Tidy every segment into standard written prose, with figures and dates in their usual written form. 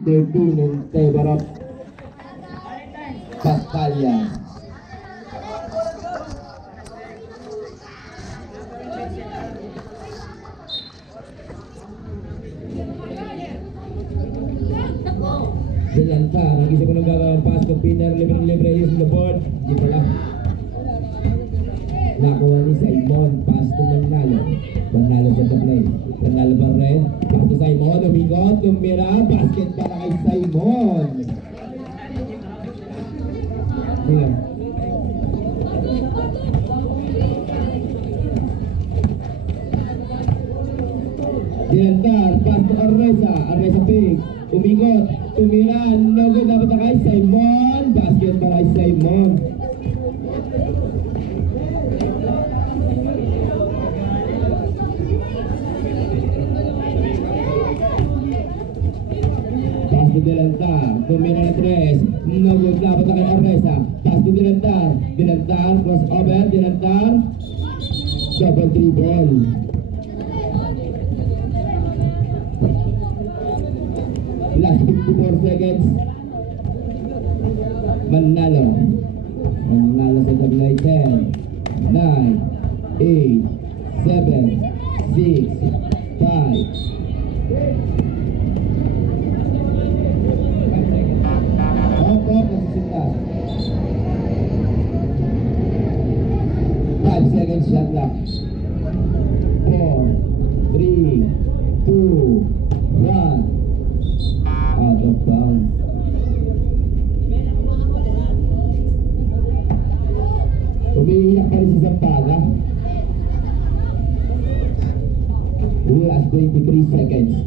13 in favor of Pastalia. Delanta, nag-isip ko nang gagawin pass to Peter, libre using the board. Di pala. Nakuha ni Simon, pass to Manalo. Manalo sa the play. Manalo pa rin. Pass to Simon, umikot, tumira, basket para kay Simon. Bilang. Delanta, pass to Arreza. Arreza pick. Umikot, tumira, no good dapat na kay Simon. Basket para kay Simon. Pass to Delanta, tumira na tres. No good dapat na kay Arreza. Pass to Delantar, Delantar, crossover, Delantar. Double dribble. Last 54 seconds. Manalo sa taglay. 10, 9, 8, 7, 6, 5. Opo, nagsisinta. 5 seconds shot clock. 4, 3, 2, 1. Out of bounds. Umiiyak pa rin si Zampaga. Last 23 seconds.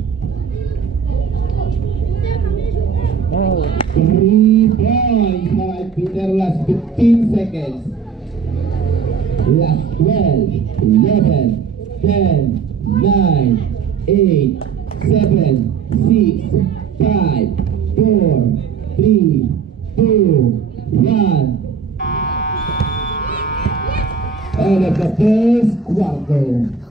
3 points by Peter. Last 15 seconds. Last 12, 11, 10, 9, 8, 7, 6, 5, 4, 3, 2, 1. End of the first quarter.